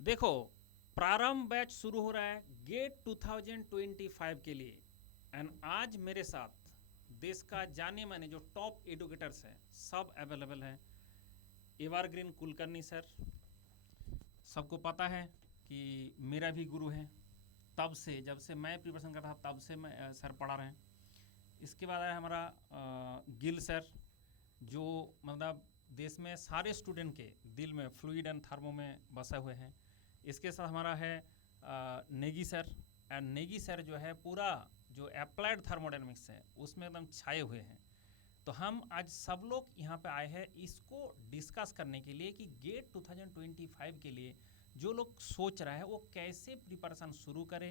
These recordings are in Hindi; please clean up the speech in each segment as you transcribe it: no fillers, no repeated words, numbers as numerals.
देखो, प्रारंभ बैच शुरू हो रहा है गेट 2025 के लिए। एंड आज मेरे साथ देश का जाने माने जो टॉप एडुकेटर्स हैं सब अवेलेबल हैं। एवरग्रीन कुलकर्णी सर, सबको पता है कि मेरा भी गुरु है। तब से जब से मैं प्रिपरेशन कर रहा था तब से मैं सर पढ़ा रहे हैं। इसके बाद है हमारा गिल सर, जो मतलब देश में सारे स्टूडेंट के दिल में फ्लूइड एंड थर्मो में बसे हुए हैं। इसके साथ हमारा है Negi sir. And Negi sir जो है पूरा जो अप्लाइड थर्मोडायनेमिक्स है उसमें एकदम छाए हुए हैं। तो हम आज सब लोग यहाँ पे आए हैं इसको डिस्कस करने के लिए कि गेट 2025 के लिए जो लोग सोच रहा है वो कैसे प्रिपरेशन शुरू करे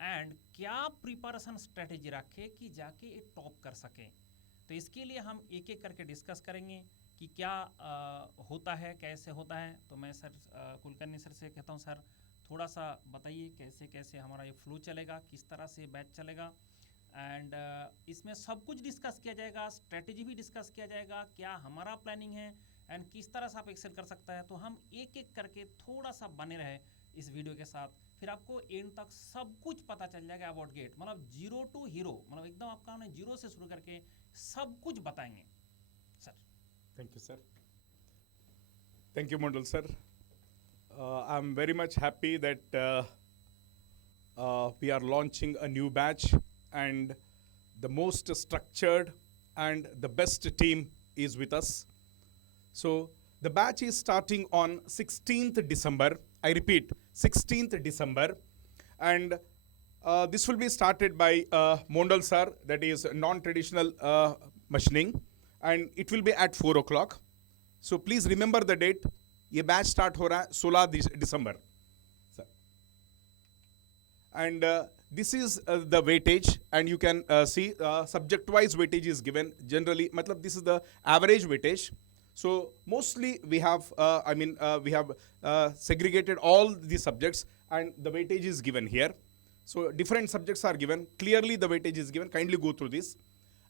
एंड क्या प्रिपरेशन स्ट्रेटेजी रखे कि जाके ये टॉप कर सके। तो इसके लिए हम एक एक करके डिस्कस करेंगे कि क्या होता है, कैसे होता है। तो मैं सर कुलकर्णी सर से कहता हूँ, सर थोड़ा सा बताइए कैसे कैसे हमारा ये फ्लो चलेगा, किस तरह से बैच चलेगा। एंड इसमें सब कुछ डिस्कस किया जाएगा, स्ट्रेटेजी भी डिस्कस किया जाएगा, क्या हमारा प्लानिंग है एंड किस तरह से आप एक्सेल कर सकता है। तो हम एक एक करके थोड़ा सा बने रहे इस वीडियो के साथ, फिर आपको एंड तक सब कुछ पता चल जाएगा अबाउट गेट, मतलब जीरो टू हीरो, मतलब एकदम आपका हमने जीरो से शुरू करके सब कुछ बताएंगे sir. Thank you, sir. Thank you, Mondal sir. I'm very much happy that we are launching a new batch, and the most structured and the best team is with us. So the batch is starting on 16th December. I repeat, 16th December, and this will be started by Mondal sir, that is non-traditional machining, and it will be at 4 o'clock. So please remember the date. ये बैच स्टार्ट हो रहा है 16 दिसंबर sir, and this is the weightage, and you can see subject wise weightage is given generally, matlab this is the average weightage. So mostly we have we have segregated all the subjects and the weightage is given here. So different subjects are given, clearly the weightage is given, kindly go through this.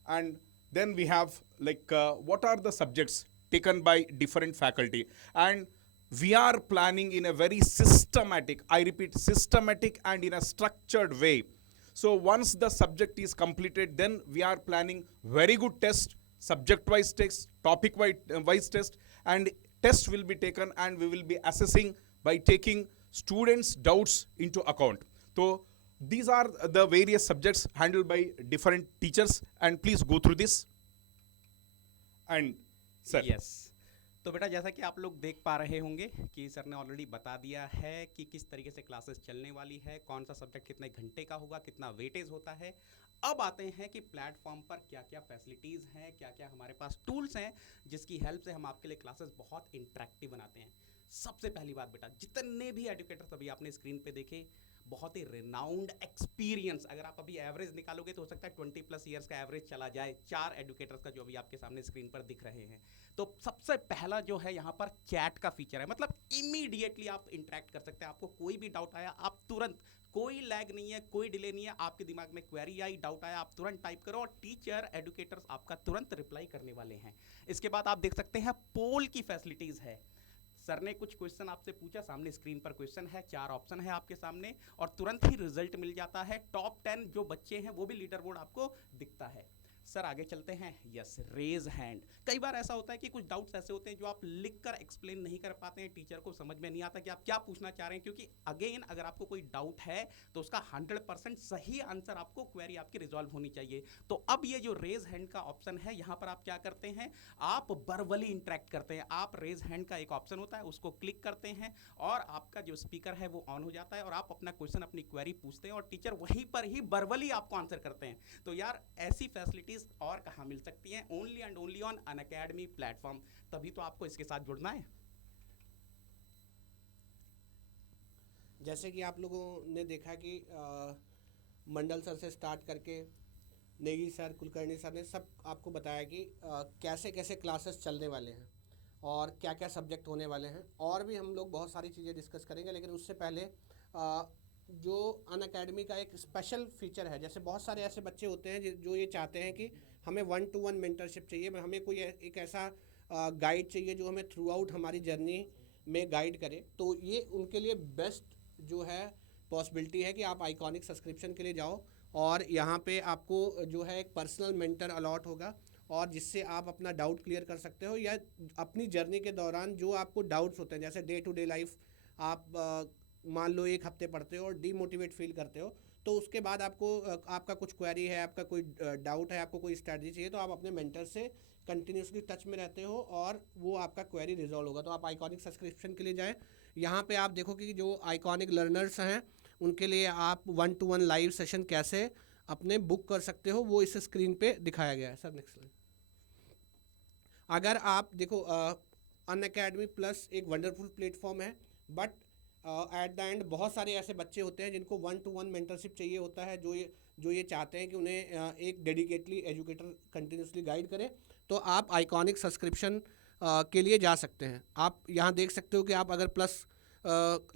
And then we have like what are the subjects taken by different faculty, and we are planning in a very systematic, I repeat, systematic and in a structured way. So once the subject is completed, then we are planning very good test, subject wise test, topic wise test, and test will be taken and we will be assessing by taking students doubts into account. So these are the various subjects handled by different teachers, and please go through this. And sir, yes. तो बेटा जैसा कि आप लोग देख पा रहे होंगे कि सर ने ऑलरेडी बता दिया है कि किस तरीके से क्लासेस चलने वाली है, कौन सा सब्जेक्ट कितने घंटे का होगा, कितना वेटेज होता है। अब आते हैं कि प्लेटफॉर्म पर क्या क्या फैसिलिटीज़ हैं, क्या क्या हमारे पास टूल्स हैं जिसकी हेल्प से हम आपके लिए क्लासेस बहुत इंटरेक्टिव बनाते हैं। सबसे पहली बात बेटा, जितने भी एजुकेटर्स अभी आपने स्क्रीन पे देखे, बहुत ही रिनाउंड एक्सपीरियंस, अगर आप अभी एवरेज निकालोगे तो हो सकता है 20+ ईयर्स का एवरेज चला जाए 4 एडुकेटर्स का जो अभी आपके सामने स्क्रीन पर दिख रहे हैं। तो सबसे पहला जो है यहाँ पर चैट का फीचर है, मतलब इमीडिएटली आप इंटरेक्ट कर सकते हैं। आपको कोई भी डाउट आया, आप तुरंत, कोई लैग नहीं है, कोई डिले नहीं है, आपके दिमाग में क्वेरी आई, डाउट आया, आप तुरंत टाइप करो और टीचर एडुकेटर्स आपका तुरंत रिप्लाई करने वाले हैं। इसके बाद आप देख सकते हैं पोल की फैसिलिटीज है। सर ने कुछ क्वेश्चन आपसे पूछा, सामने स्क्रीन पर क्वेश्चन है, 4 ऑप्शन है आपके सामने और तुरंत ही रिजल्ट मिल जाता है। टॉप 10 जो बच्चे हैं वो भी लीडर बोर्ड आपको दिखता है। सर आगे चलते हैं। Yes, raise hand. कई बार ऐसा होता है कि कुछ डाउट्स ऐसे होते हैं जो आप लिख कर एक्सप्लेन नहीं कर पाते हैं, टीचर को समझ में नहीं आता कि आप क्या पूछना चाह रहे हैं, क्योंकि अगेन अगर आपको कोई डाउट है तो उसका 100% सही आंसर आपको, क्वेरी आपकी रिजॉल्व होनी चाहिए। तो अब ये जो रेज हैंड का ऑप्शन है, यहां पर आप क्या करते हैं, आप वर्बली इंटरेक्ट करते हैं। आप रेज हैंड का एक ऑप्शन होता है, उसको क्लिक करते हैं और आपका जो स्पीकर है वो ऑन हो जाता है और आप अपना क्वेश्चन, अपनी क्वेरी पूछते हैं और टीचर वहीं पर ही वर्बली आपको आंसर करते हैं। तो यार ऐसी फैसिलिटीज और कहां मिल सकती हैं? Only and only on Unacademy platform. तभी तो आपको इसके साथ जुड़ना है। जैसे कि आप लोगों ने देखा कि मंडल सर से स्टार्ट करके नेगी सर, कुलकर्णी सर ने सब आपको बताया कि कैसे कैसे क्लासेस चलने वाले हैं और क्या क्या सब्जेक्ट होने वाले हैं। और भी हम लोग बहुत सारी चीज़ें डिस्कस करेंगे, लेकिन उससे पहले जो अनअकैडमी का एक स्पेशल फीचर है, जैसे बहुत सारे ऐसे बच्चे होते हैं जो ये चाहते हैं कि हमें 1-to-1 मेंटरशिप चाहिए, हमें कोई एक ऐसा गाइड चाहिए जो हमें थ्रू आउट हमारी जर्नी में गाइड करे, तो ये उनके लिए बेस्ट जो है पॉसिबिलिटी है कि आप आइकॉनिक सब्सक्रिप्शन के लिए जाओ और यहाँ पे आपको जो है एक पर्सनल मेंटर अलॉट होगा और जिससे आप अपना डाउट क्लियर कर सकते हो या अपनी जर्नी के दौरान जो आपको डाउट्स होते हैं, जैसे डे टू डे लाइफ आप मान लो एक हफ्ते पढ़ते हो और डीमोटिवेट फील करते हो, तो उसके बाद आपको आपका कुछ क्वेरी है, आपका कोई डाउट है, आपको कोई स्ट्रैटेजी चाहिए, तो आप अपने मेंटर से कंटिन्यूसली टच में रहते हो और वो आपका क्वेरी रिजॉल्व होगा। तो आप आइकॉनिक सब्सक्रिप्शन के लिए जाएं। यहाँ पे आप देखो कि जो आइकॉनिक लर्नर्स हैं उनके लिए आप 1-to-1 लाइव सेशन कैसे अपने बुक कर सकते हो, वो इस स्क्रीन पे दिखाया गया है। Sir next slide. अगर आप देखो अनअकैडमी प्लस एक वंडरफुल प्लेटफॉर्म है, बट एट द एंड बहुत सारे ऐसे बच्चे होते हैं जिनको 1-to-1 मेंटरशिप चाहिए होता है, जो ये चाहते हैं कि उन्हें एक डेडिकेटली एजुकेटर कंटिन्यूसली गाइड करे, तो आप आइकॉनिक सब्सक्रिप्शन के लिए जा सकते हैं। आप यहाँ देख सकते हो कि आप अगर प्लस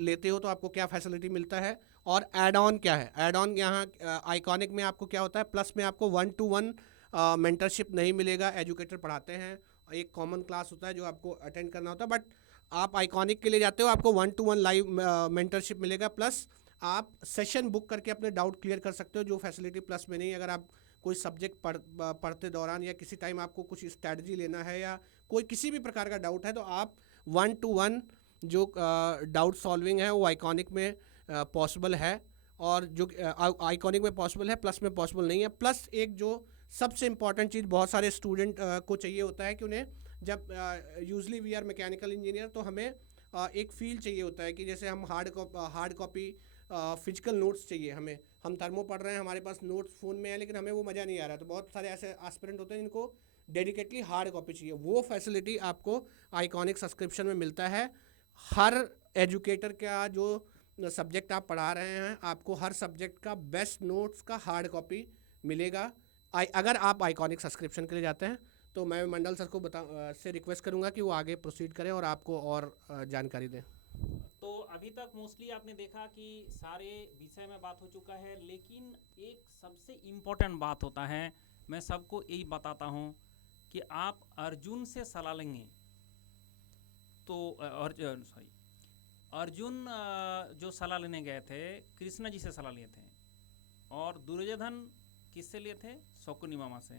लेते हो तो आपको क्या फैसिलिटी मिलता है और एड ऑन क्या है। एड ऑन यहाँ आइकॉनिक में आपको क्या होता है, प्लस में आपको 1-to-1 मेंटरशिप नहीं मिलेगा, एजुकेटर पढ़ाते हैं, एक कॉमन क्लास होता है जो आपको अटेंड करना होता है, बट आप आइकॉनिक के लिए जाते हो आपको 1-to-1 लाइव मेंटरशिप मिलेगा, प्लस आप सेशन बुक करके अपने डाउट क्लियर कर सकते हो, जो फैसिलिटी प्लस में नहीं। अगर आप कोई सब्जेक्ट पढ़ते दौरान या किसी टाइम आपको कुछ स्ट्रैटेजी लेना है या कोई किसी भी प्रकार का डाउट है, तो आप 1-to-1 जो डाउट सॉल्विंग है वो आइकॉनिक में पॉसिबल है, और जो आइकॉनिक में पॉसिबल है प्लस में पॉसिबल नहीं है। प्लस एक जो सबसे इम्पॉर्टेंट चीज़ बहुत सारे स्टूडेंट को चाहिए होता है कि उन्हें जब usually we are mechanical engineer, तो हमें एक फील चाहिए होता है कि जैसे हम हार्ड कॉपी फिजिकल नोट्स चाहिए हमें। हम थर्मो पढ़ रहे हैं, हमारे पास नोट्स फ़ोन में है, लेकिन हमें वो मज़ा नहीं आ रहा। तो बहुत सारे ऐसे एस्पिरेंट होते हैं जिनको डेडिकेटली हार्ड कॉपी चाहिए। वो फैसिलिटी आपको आइकॉनिक सब्सक्रिप्शन में मिलता है। हर एजुकेटर का जो सब्जेक्ट आप पढ़ा रहे हैं, आपको हर सब्जेक्ट का बेस्ट नोट्स का हार्ड कॉपी मिलेगा अगर आप आइकॉनिक सब्सक्रिप्शन के लिए जाते हैं। तो मैं मंडल सर को से रिक्वेस्ट करूंगा कि वो आगे प्रोसीड करें और आपको और जानकारी दें। तो अभी तक मोस्टली आपने देखा कि सारे विषय में बात हो चुका है, लेकिन एक सबसे इम्पोर्टेंट बात होता है, मैं सबको यही बताता हूँ कि आप अर्जुन से सलाह लेंगे तो अर्जुन जो सलाह लेने गए थे कृष्ण जी से सलाह लिए थे, और दुर्योधन किससे लिए थे? शकुनी मामा से।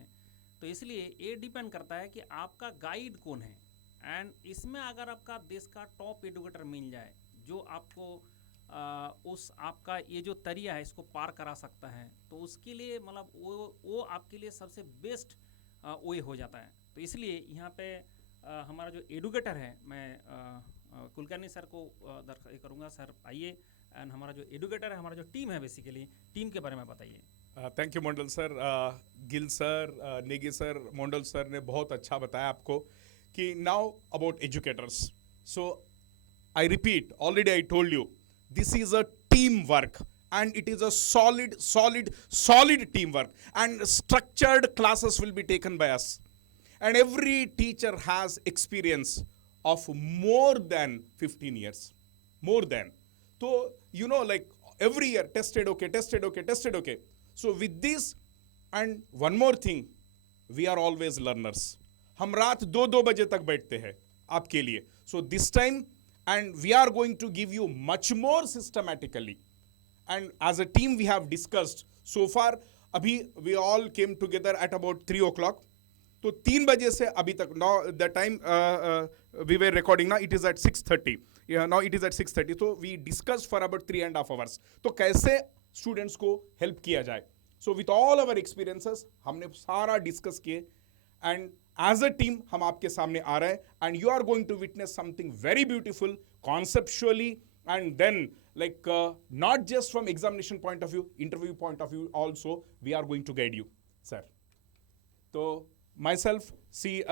तो इसलिए ये डिपेंड करता है कि आपका गाइड कौन है। एंड इसमें अगर आपका देश का टॉप एडुकेटर मिल जाए जो आपको उस आपका ये जो तरिया है इसको पार करा सकता है, तो उसके लिए मतलब वो आपके लिए सबसे बेस्ट वे हो जाता है। तो इसलिए यहाँ पे हमारा जो एडुकेटर है, मैं कुलकर्णी सर को करूँगा, सर आइए, एंड हमारा जो एडुकेटर है, हमारा जो टीम है, बेसिकली टीम के बारे में बताइए। Thank you Mandal sir, Gill sir, Negi sir, Mandal sir ने बहुत अच्छा बताया आपको कि now about educators. So I repeat, already I told you, this is a team work and it is a solid teamwork, and structured classes will be taken by us, and every teacher has experience of more than 15 years, more than. So you know, like every year tested okay. So with this, and one more thing, we are always learners. हम रात 2 बजे तक बैठते हैं आपके लिए. So this time, and we are going to give you much more systematically. And as a team, we have discussed so far. अभी we all came together at about 3 o'clock. तो 3 बजे से अभी तक, now the time we were recording now, it is at 6:30. Yeah, now it is at 6:30. So we discussed for about 3.5 hours. तो कैसे students को help किया जाए. So with all our experiences, हमने सारा discuss किए, and as a team हम आपके सामने आ रहे हैं, and you are going to witness something very beautiful conceptually, and then like not just from examination point of view, interview point of view also, we are going to guide you, sir. So myself, see,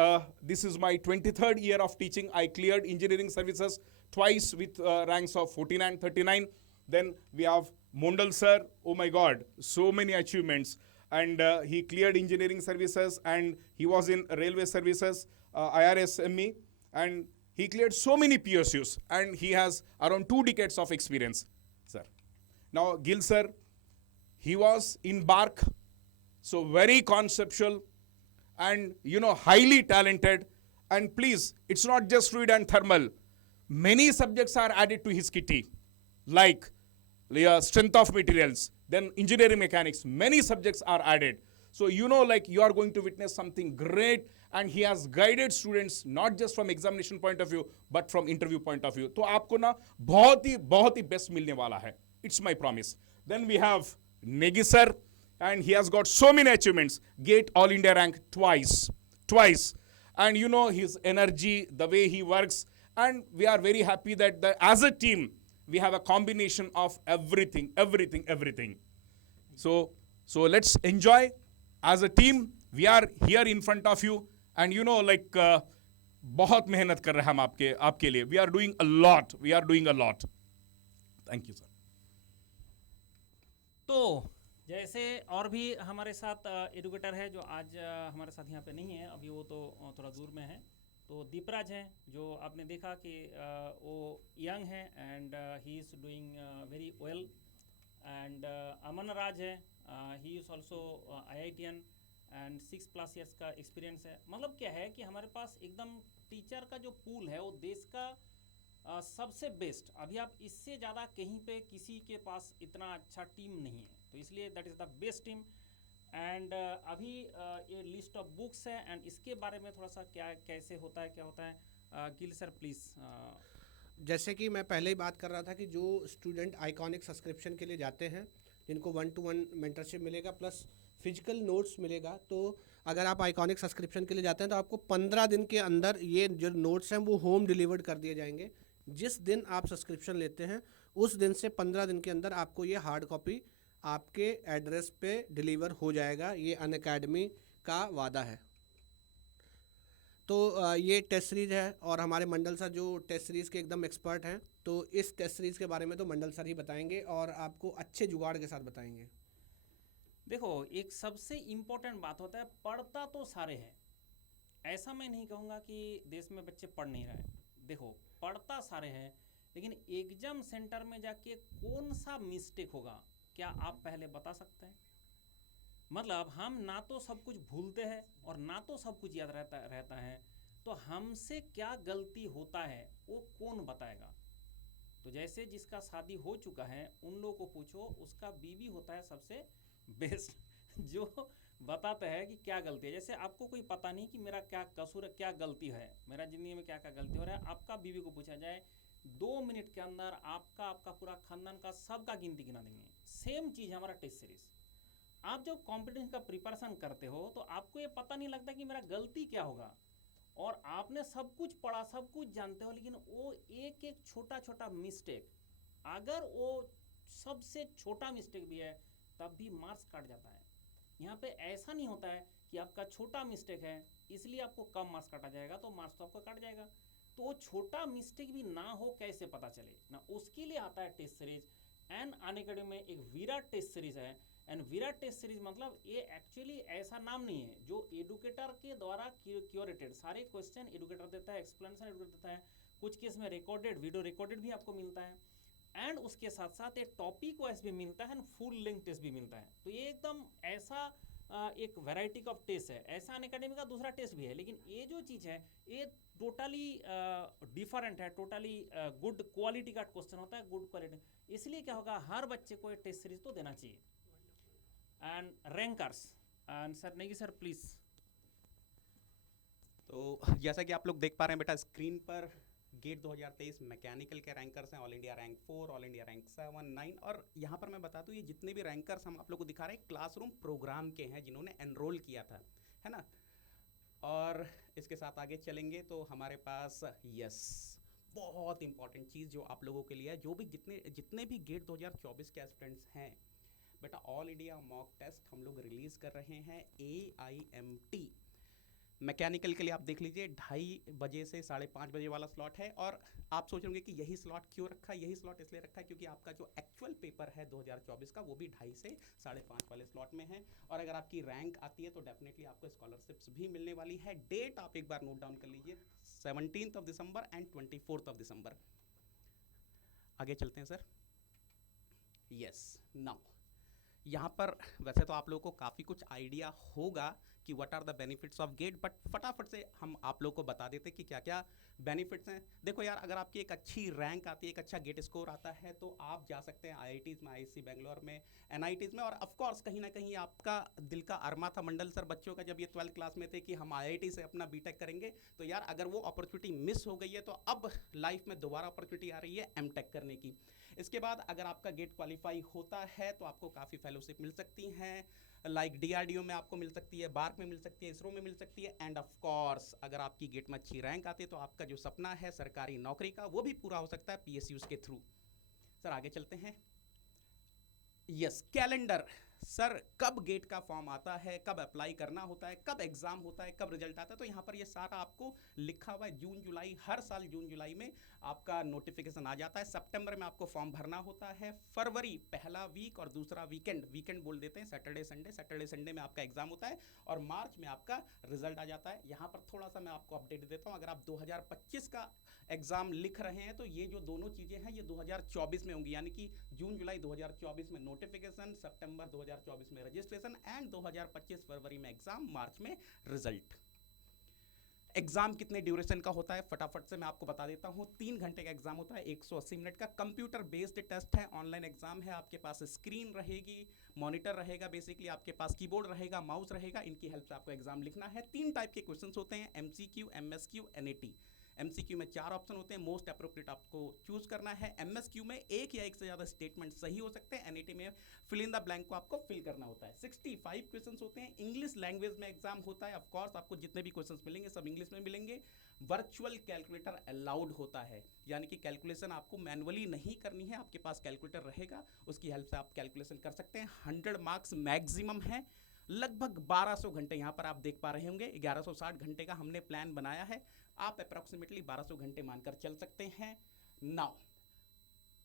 this is my 23rd year of teaching. I cleared engineering services twice with ranks of 49 and 39. Then we have Mondal sir, oh my God, so many achievements. And he cleared engineering services, and he was in railway services, IRSME, and he cleared so many PSUs, and he has around 2 decades of experience, sir. Now, Gil sir, he was in BARC, so very conceptual, and highly talented. And please, it's not just fluid and thermal. many subjects are added to his kitty, like strength of materials, then engineering mechanics, many subjects are added. So like you are going to witness something great, and he has guided students not just from examination point of view but from interview point of view. तो आपको ना बहुत ही best मिलने वाला है. It's my promise. Then we have Negi sir, and he has got so many achievements. GATE All India rank twice, and his energy, the way he works, and we are very happy that as a team we have a combination of everything. So let's enjoy as a team. We are here in front of you, and बहुत मेहनत कर रहे हैं हम आपके लिए. We are doing a lot. Thank you, sir. तो जैसे और भी हमारे साथ एडुकेटर है जो आज हमारे साथ यहाँ पे नहीं है, अभी वो तो थोड़ा दूर में है. तो दीपराज हैं, जो आपने देखा कि वो यंग है and he is doing very well. And Aman Raj है, he is also IITian and 6+ years का एक्सपीरियंस है. मतलब क्या है कि हमारे पास एकदम टीचर का जो पूल है वो देश का सबसे बेस्ट. अभी आप इससे ज़्यादा कहीं पे किसी के पास इतना अच्छा टीम नहीं है, तो इसलिए that is the best team. And अभी ये लिस्ट ऑफ बुक्स है, एंड इसके बारे में थोड़ा सा कैसे होता है. Gill sir please. जैसे कि मैं पहले ही बात कर रहा था कि जो स्टूडेंट आइकॉनिक सब्सक्रिप्शन के लिए जाते हैं, जिनको 1-to-1 मेंटरशिप मिलेगा प्लस फिजिकल नोट्स मिलेगा, तो अगर आप आइकॉनिक सब्सक्रिप्शन के लिए जाते हैं तो आपको 15 दिन के अंदर ये जो नोट्स हैं वो होम डिलीवर्ड कर दिए जाएंगे. जिस दिन आप सब्सक्रिप्शन लेते हैं उस दिन से 15 दिन के अंदर आपको ये हार्ड कॉपी आपके एड्रेस पे डिलीवर हो जाएगा. ये अनअकैडमी का वादा है. तो ये टेस्ट सीरीज़ है, और हमारे मंडल सर जो टेस्ट सीरीज़ के एकदम एक्सपर्ट हैं, तो इस टेस्ट सीरीज़ के बारे में तो मंडल सर ही बताएंगे और आपको अच्छे जुगाड़ के साथ बताएंगे. देखो, एक सबसे इम्पोर्टेंट बात होता है, पढ़ता तो सारे हैं, ऐसा मैं नहीं कहूँगा कि देश में बच्चे पढ़ नहीं रहे. देखो, पढ़ता सारे हैं, लेकिन एग्जाम सेंटर में जाके कौन सा मिस्टेक होगा, क्या आप पहले बता सकते हैं? मतलब हम ना तो सब कुछ भूलते हैं और ना तो सब कुछ याद रहता है, तो हमसे क्या गलती होता है वो कौन बताएगा? तो जैसे जिसका शादी हो चुका है उन लोगों को पूछो, उसका बीवी होता है सबसे बेस्ट जो बताते हैं कि क्या गलती है. जैसे आपको कोई पता नहीं कि मेरा क्या कसूर है, क्या गलती है, मेरा ज़िंदगी में क्या क्या गलती हो रहा है, आपका बीवी को पूछा जाए 2 मिनट के अंदर आपका पूरा खानदान का सबका गिनती गिना देंगे. सेम चीज़ है हमारा टेस्ट सीरीज. आप जब कॉम्पिटिशन का प्रिपरेशन करते हो तो आपको ये पता नहीं लगता कि मेरा गलती क्या होगा, और आपने सब कुछ पढ़ा, सब कुछ जानते हो, लेकिन वो एक छोटा मिस्टेक, अगर वो सबसे छोटा मिस्टेक भी है तब भी मार्क्स कट जाता है. यहाँ पे ऐसा नहीं होता है कि आपका छोटा मिस्टेक है इसलिए आपको कम मार्क्स काटा जाएगा, तो मार्क्स तो आपका कट जाएगा. तो वो छोटा मिस्टेक भी ना हो कैसे पता चले ना, उसके लिए आता है टेस्ट सीरीज. एंड अनअकैडमी में एक विराट टेस्ट सीरीज है, एंड विराट टेस्ट सीरीज मतलब ये एक्चुअली ऐसा नाम नहीं है, जो एडुकेटर के द्वारा क्यूरेटेड सारे क्वेश्चन एडुकेटर देता है, एक्सप्लेनेशन एडुकेटर देता है, कुछ केस में रिकॉर्डेड वीडियो रिकॉर्डेड भी आपको मिलता है, एंड उसके साथ साथ एक टॉपिक वाइज भी मिलता है, एंड फुल लेंथ टेस्ट भी मिलता है. तो ये एकदम ऐसा एक वैरायटी ऑफ टेस्ट है. ऐसा अनअकैडमी का दूसरा टेस्ट भी है, लेकिन ये जो चीज़ है ये टोटली डिफरेंट है, टोटली गुड क्वालिटी का क्वेश्चन होता है, गुड क्वालिटी. इसलिए क्या होगा, हर बच्चे को एक टेस्ट सीरीज तो देना चाहिए. And rankers, and sir Negi sir please. तो जैसा कि आप लोग देख पा रहे हैं बेटा स्क्रीन पर, गेट 2023 मैकेनिकल के रैंकर्स हैं. All India rank 4, all India rank 7, 9, और यहाँ पर मैं बता दूँ ये जितने भी रैंकर्स हम आप लोग को दिखा रहे हैं क्लासरूम प्रोग्राम के हैं, जिन्होंने एनरोल किया था, है ना. और इसके साथ आगे चलेंगे तो हमारे पास बहुत इंपॉर्टेंट चीज़ जो आप लोगों के लिए है, जो भी जितने भी गेट 2024 के एस्पिरेंट्स हैं बेटा, ऑल इंडिया मॉक टेस्ट हम लोग रिलीज़ कर रहे हैं. AIMT मैकेनिकल के लिए आप देख लीजिए 2:30 बजे से 5:30 बजे वाला स्लॉट है. और आप सोच रहे होंगे कि यही स्लॉट क्यों रखा है. यही स्लॉट इसलिए रखा है क्योंकि आपका जो एक्चुअल पेपर है 2024 का वो भी 2:30 से 5:30 वाले स्लॉट में है. और अगर आपकी रैंक आती है तो डेफिनेटली आपको स्कॉलरशिप्स भी मिलने वाली है. डेट आप एक बार नोट डाउन कर लीजिए, 17 दिसंबर एंड 24 दिसंबर. आगे चलते हैं सर. नाउ यहाँ पर वैसे तो आप लोगों को काफ़ी कुछ आइडिया होगा कि what are the benefits of GATE, but फटाफट से हम आप लोगों को बता देते कि क्या क्या बेनिफिट्स हैं। देखो यार, अगर आपकी एक अच्छी रैंक आती है, एक अच्छा गेट स्कोर आता है, तो आप जा सकते हैं IITs में, IISc बेंगलोर में, NITs में। और ऑफ कोर्स कहीं ना कहीं आपका दिल का अरमा था मंडल सर बच्चों का, जब ये 12th क्लास में थे, कि हम IIT से अपना बीटेक करेंगे। तो यार अगर वो अपॉर्चुनिटी मिस हो गई है, तो अब लाइफ में दोबारा अपॉर्चुनिटी आ रही है MTech करने की। इसके बाद अगर आपका गेट क्वालिफाई होता है तो आपको काफ़ी फेलोशिप मिल सकती हैं, लाइक DRDO में आपको मिल सकती है, बार्क में मिल सकती है, इसरो में मिल सकती है। एंड ऑफ कोर्स अगर आपकी गेट में अच्छी रैंक आती है तो आपका जो सपना है सरकारी नौकरी का, वो भी पूरा हो सकता है PSUs के थ्रू। सर आगे चलते हैं। Yes, calendar. सर कब गेट का फॉर्म आता है, कब अप्लाई करना होता है, कब एग्जाम होता है, कब रिजल्ट आता है, तो यहाँ पर ये सारा आपको लिखा हुआ है। जून जुलाई, हर साल जून जुलाई में आपका नोटिफिकेशन आ जाता है। सितंबर में आपको फॉर्म भरना होता है। फरवरी पहला वीक और दूसरा वीकेंड बोल देते हैं, सैटरडे संडे में आपका एग्जाम होता है। और मार्च में आपका रिजल्ट आ जाता है। यहाँ पर थोड़ा सा मैं आपको अपडेट देता हूँ, अगर आप 2025 का एग्जाम लिख रहे हैं तो ये जो दोनों चीज़ें हैं ये 2024 में होंगी, यानी कि जून जुलाई 2024 में नोटिफिकेशन, सितंबर 2024 में रजिस्ट्रेशन, एंड 2025 फरवरी में एग्जाम, मार्च में रिजल्ट। एग्जाम कितने ड्यूरेशन का होता है फटाफट से मैं आपको बता देता हूँ। 3 घंटे का एग्जाम होता है, 180 मिनट का। कंप्यूटर बेस्ड टेस्ट है, ऑनलाइन एग्जाम है। आपके पास स्क्रीन रहेगी, मॉनिटर रहेगा, बेसिकली आपके पास कीबोर्ड रहेगा, माउस रहेगा, इनकी हेल्प से आपको एग्जाम लिखना है। 3 टाइप के क्वेश्चंस होते हैं, MCQ, MSQ, NAT। MCQ में 4 ऑप्शन होते हैं, मोस्ट अप्रोप्रिएट आपको चूज करना है। MSQ में एक या एक से ज़्यादा स्टेटमेंट सही हो सकते हैं। NAT में फिल इन द ब्लैंक को आपको फिल करना होता है। 65 क्वेश्चंस होते हैं। इंग्लिश लैंग्वेज में एग्जाम होता है। ऑफ कोर्स आपको जितने भी क्वेश्चंस मिलेंगे सब इंग्लिश में मिलेंगे। वर्चुअल कैलकुलेटर अलाउड होता है, यानी कि कैलकुलेशन आपको मैनुअली नहीं करनी है, आपके पास कैलकुलेटर रहेगा, उसकी हेल्प से आप कैलकुलेशन कर सकते हैं। 100 मार्क्स मैक्सिमम है। लगभग 1200 घंटे यहाँ पर आप देख पा रहे होंगे, 1160 घंटे का हमने प्लान बनाया है। आप अप्रॉक्सीमेटली 1200 घंटे मानकर चल सकते हैं। नाउ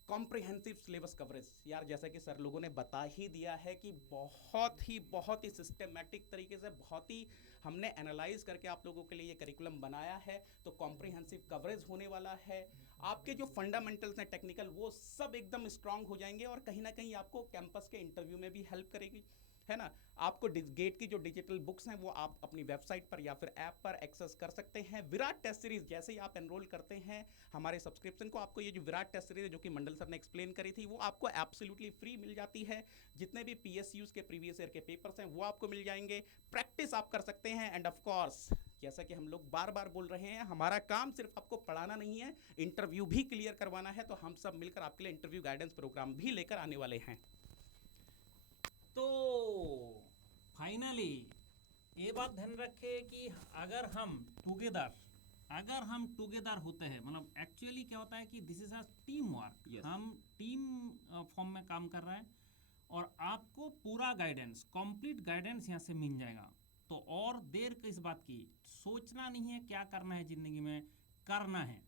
कॉम्प्रिहेंसिव सिलेबस कवरेज, यार जैसा कि सर लोगों ने बता ही दिया है कि बहुत ही सिस्टमेटिक तरीके से, बहुत ही हमने एनालाइज करके आप लोगों के लिए ये करिकुलम बनाया है। तो कॉम्प्रिहेंसिव कवरेज होने वाला है। आपके जो फंडामेंटल्स हैं टेक्निकल, वो सब एकदम स्ट्रांग हो जाएंगे और कहीं ना कहीं आपको कैंपस के इंटरव्यू में भी हेल्प करेगी, है ना। आपको गेट की जो डिजिटल बुक्स हैं वो आप अपनी वेबसाइट पर या फिर ऐप पर एक्सेस कर सकते हैं। विराट टेस्ट सीरीज जैसे ही आप एनरोल करते हैं हमारे सब्सक्रिप्शन को, आपको ये जो विराट टेस्ट सीरीज जो कि मंडल सर ने एक्सप्लेन करी थी, वो आपको एब्सोल्युटली फ्री मिल जाती है। जितने भी PSUs के प्रीवियस ईयर के पेपर्स हैं वो आपको मिल जाएंगे। प्रैक्टिस आप कर सकते हैं। एंड ऑफ कोर्स जैसा कि हम लोग बार बार बोल रहे हैं, हमारा काम सिर्फ आपको पढ़ाना नहीं है, इंटरव्यू भी क्लियर करवाना है। तो हम सब मिलकर आपके लिए इंटरव्यू गाइडेंस प्रोग्राम भी लेकर आने वाले हैं। तो फाइनली ये बात ध्यान रखे कि अगर हम टुगेदर होते हैं, मतलब एक्चुअली क्या होता है कि this is a team work. Yes. हम टीम फॉर्म में काम कर रहे हैं और आपको पूरा गाइडेंस, कंप्लीट गाइडेंस यहाँ से मिल जाएगा। तो और देर किस बात की, सोचना नहीं है क्या करना है ज़िंदगी में, करना है।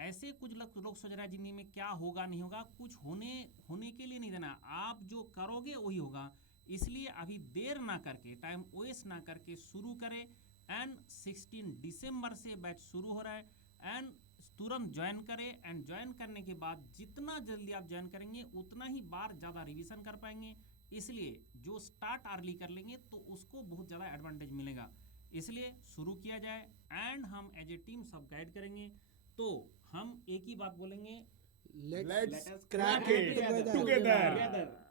ऐसे कुछ लोग सोच रहे हैं ज़िंदगी में क्या होगा नहीं होगा, कुछ होने के लिए नहीं देना, आप जो करोगे वही होगा। इसलिए अभी देर ना करके, टाइम वेस्ट ना करके शुरू करें। एंड 16 दिसंबर से बैच शुरू हो रहा है एंड तुरंत ज्वाइन करें। एंड ज्वाइन करने के बाद जितना जल्दी आप ज्वाइन करेंगे उतना ही बार ज़्यादा रिवीजन कर पाएंगे। इसलिए जो स्टार्ट अर्ली कर लेंगे तो उसको बहुत ज़्यादा एडवांटेज मिलेगा। इसलिए शुरू किया जाए एंड हम एज ए टीम सब गाइड करेंगे। तो हम एक ही बात बोलेंगे, Let's crack it together.